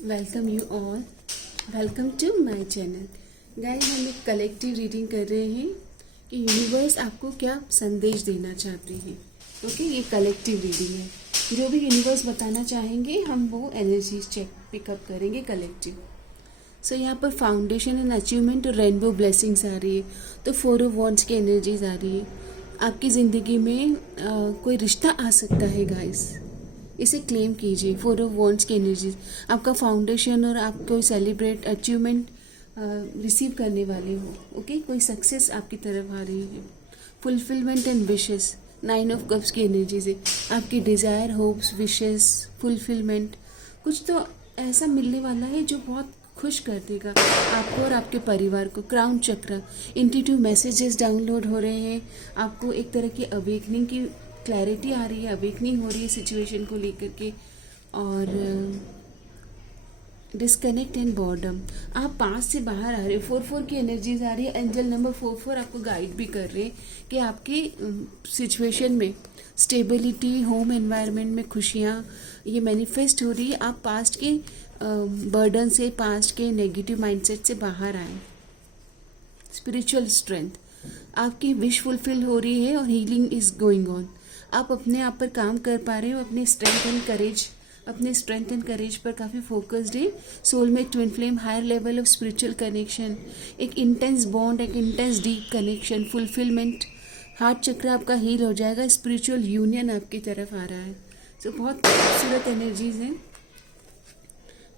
Welcome you all, welcome to my channel. Guys, हम एक collective reading कर रहे हैं कि यूनिवर्स आपको क्या संदेश देना चाहते हैं। ओके, ये कलेक्टिव रीडिंग है। जो भी यूनिवर्स बताना चाहेंगे हम वो एनर्जीज चेक पिकअप करेंगे कलेक्टिव। सो यहाँ पर फाउंडेशन एंड अचीवमेंट और रेनबो ब्लेसिंग्स आ रही है। तो 4 ऑफ वॉन्ड्स की एनर्जीज आ रही है। आपकी ज़िंदगी में कोई रिश्ता आ सकता है गाइस, इसे क्लेम कीजिए। 4 ऑफ वॉन्ड्स की एनर्जीज, आपका फाउंडेशन और आप कोई सेलिब्रेट अचीवमेंट रिसीव करने वाले हो। ओके, कोई सक्सेस आपकी तरफ आ रही है। Fulfilment and wishes, 9 of cups की एनर्जीज है। आपकी डिज़ायर, होप्स, विशेस, फुलफिलमेंट, कुछ तो ऐसा मिलने वाला है जो बहुत खुश कर देगा आपको और आपके परिवार को। क्राउन चक्र, इंट्यूटिव मैसेजेस डाउनलोड हो रहे हैं। आपको एक तरह की अवेकनिंग की क्लैरिटी आ रही है, अवेकनिंग हो रही है सिचुएशन को लेकर के। और डिस्कनेक्ट एंड बॉर्डम, आप 5 से बाहर आ रहे हो। 4 की एनर्जीज आ रही है। एंजल नंबर 4 आपको गाइड भी कर रहे हैं कि आपकी सिचुएशन में स्टेबिलिटी, होम एनवायरनमेंट में खुशियाँ ये मैनिफेस्ट हो रही है। आप पास्ट के बर्डन से, पास्ट के नेगेटिव माइंडसेट से बाहर आए। स्पिरिचुअल स्ट्रेंथ, आपकी विश फुलफिल हो रही है और हीलिंग इज गोइंग ऑन। आप अपने आप पर काम कर पा रहे हो। अपने स्ट्रेंथ एंड करेज पर काफ़ी फोकस्ड है। Soulmate, twin flame, higher level of spiritual connection, एक इंटेंस बॉन्ड, एक intense deep connection, fulfilment. Heart chakra आपका हील हो जाएगा। स्पिरिचुअल यूनियन आपकी तरफ आ रहा है। तो बहुत खूबसूरत एनर्जीज हैं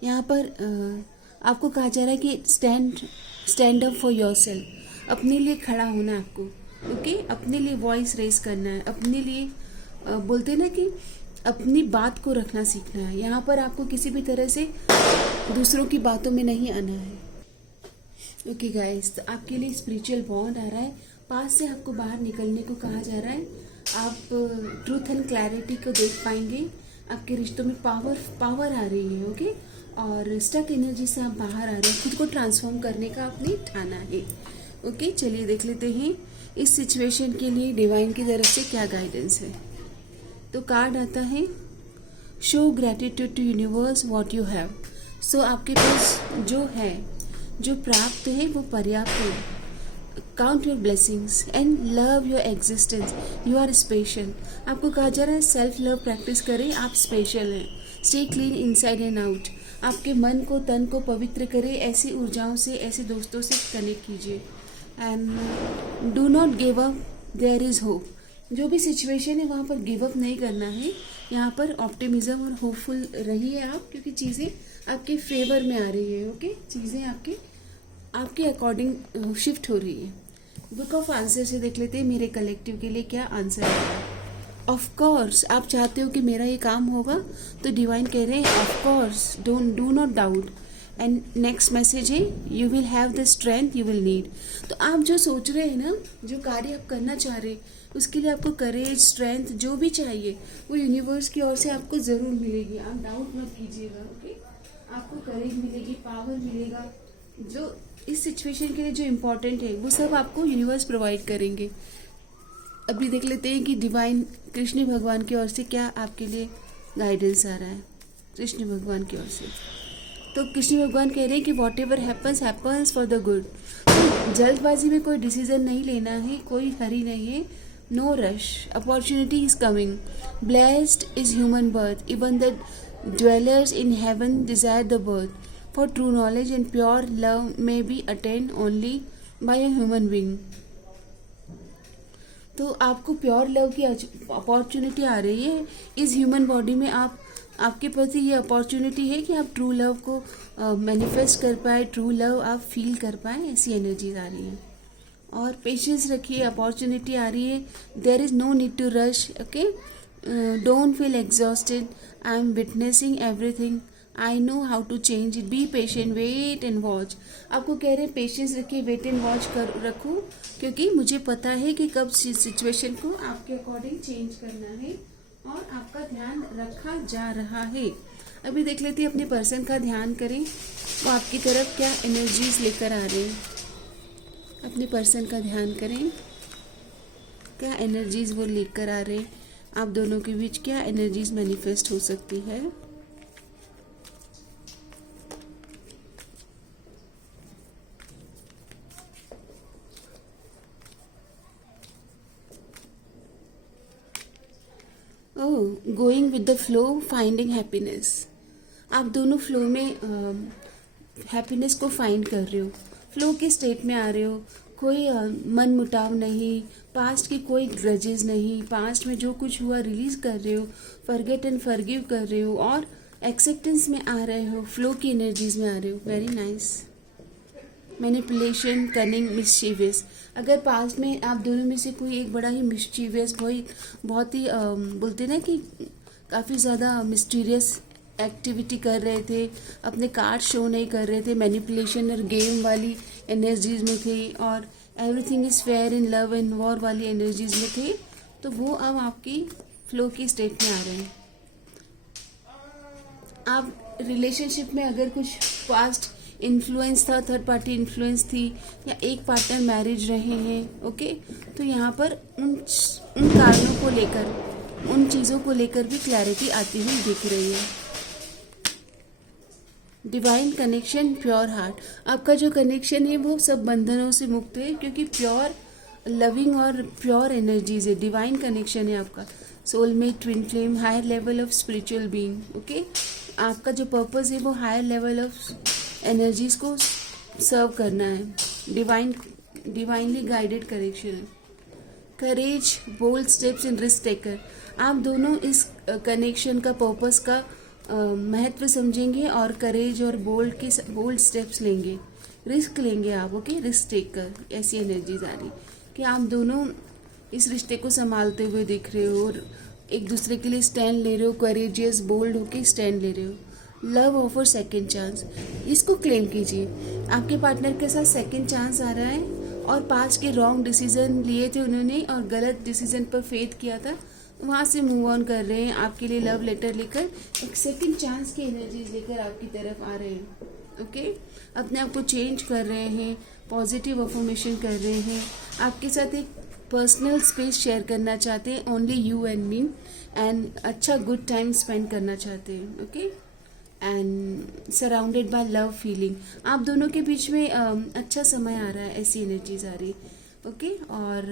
यहाँ पर। आपको कहा जा रहा है कि stand up for your self, अपने लिए खड़ा होना आपको। ओके, अपने लिए वॉइस रेज करना है, अपने लिए बोलते ना कि अपनी बात को रखना सीखना है। यहाँ पर आपको किसी भी तरह से दूसरों की बातों में नहीं आना है। ओके गाइस, तो आपके लिए स्पिरिचुअल बॉन्ड आ रहा है। पास से आपको बाहर निकलने को कहा जा रहा है। आप ट्रूथ एंड क्लैरिटी को देख पाएंगे। आपके रिश्तों में पावर आ रही है। ओके, और स्टक एनर्जी से आप बाहर आ रहे हैं। खुद को ट्रांसफॉर्म करने का आपने ठाना है। ओके, चलिए देख लेते हैं इस सिचुएशन के लिए डिवाइन की तरफ से क्या गाइडेंस है। तो कार्ड आता है show gratitude to universe what you have. So आपके पास जो है, जो प्राप्त है वो पर्याप्त है। Count your blessings and love your existence. You are special. आपको कहा जा रहा है सेल्फ लव प्रैक्टिस करें, आप स्पेशल हैं। Stay clean inside and out. आपके मन को, तन को पवित्र करें। ऐसी ऊर्जाओं से, ऐसे दोस्तों से कनेक्ट कीजिए। And do not give up, there is hope. जो भी सिचुएशन है वहाँ पर गिव अप नहीं करना है। यहाँ पर ऑप्टिमिज्म और होपफुल रहिए आप, क्योंकि चीज़ें आपके फेवर में आ रही है। ओके, चीज़ें आपके अकॉर्डिंग शिफ्ट हो रही है। बुक ऑफ आंसर से देख लेते हैं मेरे कलेक्टिव के लिए क्या आंसर है। ऑफ कोर्स, आप चाहते हो कि मेरा ये काम होगा, तो डिवाइन कह रहे हैं of course, do not doubt. And next message है you will have the strength you will need. तो आप जो सोच रहे हैं ना, जो कार्य आप करना चाह रहे हैं, उसके लिए आपको करेज, स्ट्रेंथ जो भी चाहिए वो यूनिवर्स की ओर से आपको ज़रूर मिलेगी। आप डाउट मत कीजिएगा। ओके, आपको करेज मिलेगी, पावर मिलेगा। जो इस सिचुएशन के लिए जो इम्पोर्टेंट है वो सब आपको यूनिवर्स प्रोवाइड करेंगे। अभी देख लेते हैं कि डिवाइन कृष्ण भगवान की ओर से क्या आपके लिए गाइडेंस आ रहा है। कृष्ण भगवान की ओर से तो कृष्ण भगवान कह रहे हैं कि what ever happens happens for the good. जल्दबाजी में कोई डिसीजन नहीं लेना है, कोई हरी नहीं है। No rush, opportunity is coming. Blessed is human birth, even the dwellers in heaven desire the birth. For true knowledge and pure love may be attained only by a human being. तो आपको pure love की opportunity आ रही है इस human body में। आपके प्रति ये अपॉर्चुनिटी है कि आप ट्रू लव को मैनिफेस्ट कर पाए, ट्रू लव आप फील कर पाए। ऐसी एनर्जीज आ रही है। और पेशेंस रखिए, अपॉर्चुनिटी आ रही है। There is no need to rush. Okay, don't feel exhausted. I am witnessing everything, I know how to change it. Be patient, wait and watch. आपको कह रहे हैं पेशेंस रखिए, वेट एंड वॉच कर रखो, क्योंकि मुझे पता है कि कब सिचुएशन को आपके अकॉर्डिंग चेंज करना है और आपका ध्यान रखा जा रहा है। अभी देख लेते हैं अपने पर्सन का ध्यान करें, वो आपकी तरफ क्या एनर्जीज लेकर आ रहे हैं। अपने पर्सन का ध्यान करें, क्या एनर्जीज वो लेकर आ रहे हैं। आप दोनों के बीच क्या एनर्जीज मैनिफेस्ट हो सकती है। Going with the flow, finding happiness. आप दोनों फ्लो में हैप्पीनेस को फाइंड कर रहे हो, फ्लो के स्टेट में आ रहे हो। कोई मन मुटाव नहीं, पास्ट की कोई ग्रजेस नहीं, पास्ट में जो कुछ हुआ रिलीज कर रहे हो, फॉरगेट एंड फॉरगिव कर रहे हो और एक्सेप्टेंस में आ रहे हो, फ्लो की एनर्जीज में आ रहे हो। Very nice. Manipulation, cunning, mischievous. अगर पास्ट में आप दोनों में से कोई एक बड़ा ही मिस्चीवियस, बहुत ही बोलते ना कि काफ़ी ज़्यादा मिस्टीरियस एक्टिविटी कर रहे थे, अपने कार्ड शो नहीं कर रहे थे, मैनिपुलेशन और गेम वाली एनर्जीज में थे और everything is fair in love and war वाली एनर्जीज में थे, तो वो अब आपकी फ्लो की स्टेट में आ रहे हैं। आप रिलेशनशिप में अगर कुछ पास्ट इन्फ्लुएंस था, थर्ड पार्टी इन्फ्लुएंस थी या एक पार्टनर मैरिज रहे हैं, ओके, तो यहाँ पर उन कारणों को लेकर, उन चीज़ों को लेकर भी क्लैरिटी आती हुई दिख रही है। Divine connection, pure heart. आपका जो कनेक्शन है वो सब बंधनों से मुक्त है क्योंकि प्योर लविंग और प्योर एनर्जीज है। डिवाइन कनेक्शन है आपका, soulmate, twin flame, higher level of spiritual being. Okay, आपका जो पर्पस है वो हायर लेवल ऑफ एनर्जीज को सर्व करना है। Divinely guided connection. Courage, bold steps in risk taker. आप दोनों इस कनेक्शन का, पर्पस का महत्व समझेंगे और करेज और बोल्ड स्टेप्स लेंगे, रिस्क लेंगे आप। ओके, रिस्क टेकर, ऐसी एनर्जीज आ रही कि आप दोनों इस रिश्ते को संभालते हुए दिख रहे हो और एक दूसरे के लिए स्टैंड ले रहे हो, करेजियस बोल्ड होके स्टैंड ले रहे हो। लव ऑफर सेकेंड चांस, इसको क्लेम कीजिए। आपके पार्टनर के साथ सेकेंड चांस आ रहा है और पास्ट के रॉन्ग डिसीजन लिए थे उन्होंने और गलत डिसीजन पर फेथ किया था, वहाँ से मूव ऑन कर रहे हैं, आपके लिए लव लेटर लेकर एक सेकंड चांस की एनर्जीज लेकर आपकी तरफ आ रहे हैं। ओके, अपने आप को चेंज कर रहे हैं, पॉजिटिव अफर्मेशन कर रहे हैं, आपके साथ एक पर्सनल स्पेस शेयर करना चाहते हैं, only you and me, and अच्छा गुड टाइम स्पेंड करना चाहते हैं। Okay, and surrounded by love feeling. आप दोनों के बीच में अच्छा समय आ रहा है, ऐसी एनर्जीज आ रही है। ओके, और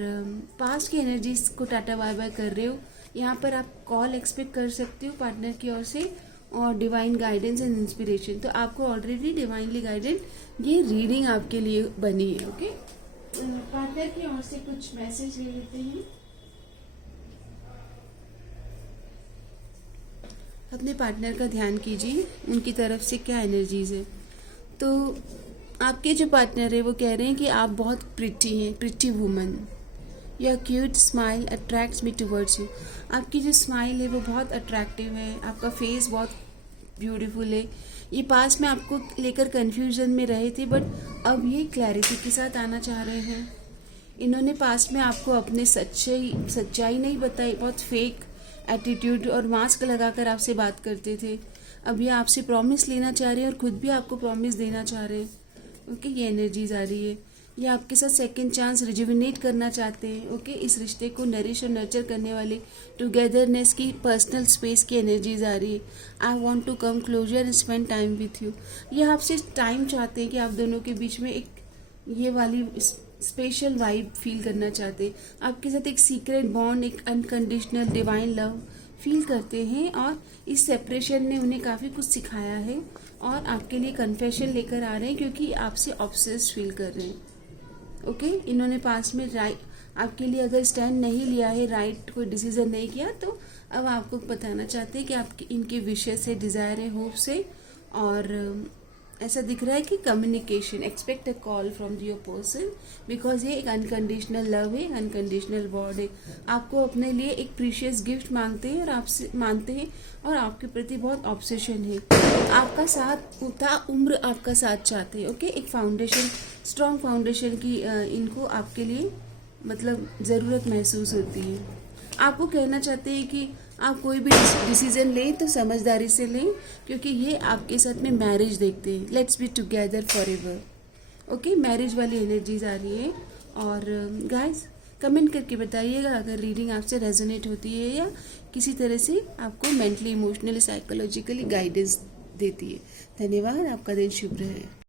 पास्ट की एनर्जीज को टाटा बाय बाय कर रहे हो। यहाँ पर आप कॉल एक्सपेक्ट कर सकते हो पार्टनर की ओर से और डिवाइन गाइडेंस एंड इंस्पिरेशन। तो आपको ऑलरेडी डिवाइनली गाइडेड ये रीडिंग आपके लिए बनी है। ओके, पार्टनर की ओर से कुछ मैसेज ले लेते हैं। अपने पार्टनर का ध्यान कीजिए, उनकी तरफ से क्या एनर्जीज है। तो आपके जो पार्टनर है वो कह रहे हैं कि आप बहुत प्रिटी हैं, pretty woman. Your cute smile attracts me towards you. आपकी जो स्माइल है वो बहुत अट्रैक्टिव है, आपका फेस बहुत ब्यूटीफुल है। ये पास्ट में आपको लेकर कन्फ्यूजन में रहे थे बट अब ये क्लैरिटी के साथ आना चाह रहे हैं। इन्होंने पास्ट में आपको अपने सच्चाई नहीं बताई, बहुत फेक एटीट्यूड और मास्क लगाकर आपसे बात करते थे। अब ये आपसे प्रॉमिस लेना चाह रहे हैं और खुद भी आपको प्रॉमिस देना चाह रहे हैं। ओके, ये एनर्जीज आ रही है। ये आपके साथ सेकंड चांस रिजुविनेट करना चाहते हैं। ओके, इस रिश्ते को नरिश और नर्चर करने वाले टुगेदरनेस की, पर्सनल स्पेस की एनर्जीज आ रही है। I want to come closer and spend time with you. ये आपसे टाइम चाहते हैं कि आप दोनों के बीच में एक ये वाली स्पेशल वाइब फील करना चाहते हैं। आपके साथ एक सीक्रेट बॉन्ड, एक अनकंडीशनल डिवाइन लव फील करते हैं और इस सेपरेशन ने उन्हें काफ़ी कुछ सिखाया है और आपके लिए कन्फेशन लेकर आ रहे हैं क्योंकि आपसे ऑब्सेस्ड फील कर रहे हैं। ओके, इन्होंने पास में आपके लिए अगर स्टैंड नहीं लिया है, राइट कोई डिसीजन नहीं किया, तो अब आपको बताना चाहते हैं कि आपके इनके विशेष से, डिज़ायर है, होप से, और ऐसा दिख रहा है कि communication, expect a call from your person because ये एक अनकंडीशनल लव है, अनकंडीशनल बॉन्ड है। आपको अपने लिए एक प्रीशियस गिफ्ट मांगते हैं और आपसे मानते हैं और आपके प्रति बहुत ऑब्सेशन है। आपका साथ उता उम्र आपका साथ चाहते हैं। ओके, एक फाउंडेशन, स्ट्रॉन्ग फाउंडेशन की इनको आपके लिए मतलब ज़रूरत महसूस होती है। आपको कहना चाहते हैं कि आप कोई भी डिसीजन लें तो समझदारी से लें क्योंकि ये आपके साथ में मैरिज देखते हैं। Let's be together for ever. Okay, marriage वाली एनर्जीज आ रही है। और गाइस कमेंट करके बताइएगा अगर रीडिंग आपसे रेजोनेट होती है या किसी तरह से आपको मेंटली, इमोशनली, साइकोलॉजिकली गाइडेंस देती है। धन्यवाद, आपका दिन शुभ रहे।